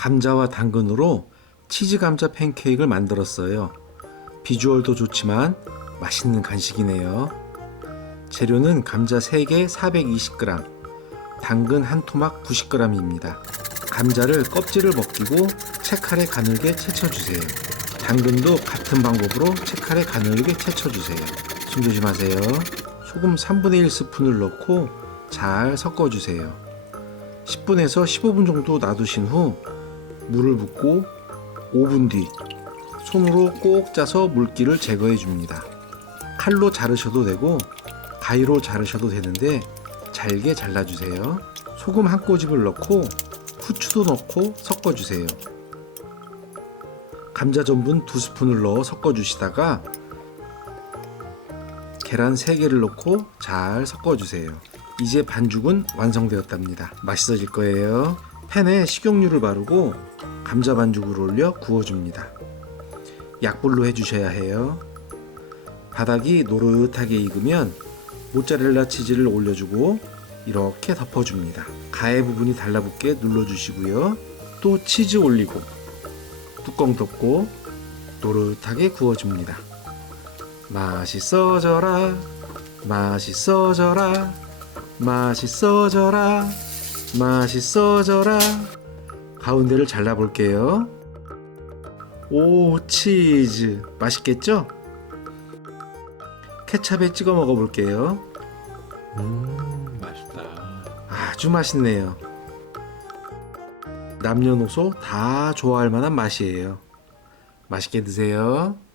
감자와 당근으로 치즈 감자 팬케이크를 만들었어요. 비주얼도 좋지만 맛있는 간식이네요. 재료는 감자 3개 420g, 당근 한 토막 90g입니다. 감자를 껍질을 벗기고 채칼에 가늘게 채쳐주세요. 당근도 같은 방법으로 채칼에 가늘게 채쳐주세요. 손 조심하세요. 소금 3분의 1 스푼을 넣고 잘 섞어주세요. 10분에서 15분 정도 놔두신 후 물을 붓고 5분 뒤 손으로 꼭 짜서 물기를 제거해 줍니다. 칼로 자르셔도 되고 가위로 자르셔도 되는데 잘게 잘라주세요. 소금 한 꼬집을 넣고 후추도 넣고 섞어주세요. 감자 전분 2스푼을 넣어 섞어주시다가 계란 3개를 넣고 잘 섞어주세요. 이제 반죽은 완성되었답니다. 맛있어질 거예요. 팬에 식용유를 바르고 감자 반죽을 올려 구워줍니다. 약불로 해주셔야 해요. 바닥이 노릇하게 익으면 모짜렐라 치즈를 올려주고 이렇게 덮어줍니다. 가해 부분이 달라붙게 눌러주시고요. 또 치즈 올리고 뚜껑 덮고 노릇하게 구워줍니다. 맛있어져라, 맛있어져라, 맛있어져라, 맛있어져라. 가운데를 잘라볼게요. 오, 치즈 맛있겠죠? 케찹에 찍어 먹어볼게요. 맛있다. 아주 맛있네요. 남녀노소 다 좋아할 만한 맛이에요. 맛있게 드세요.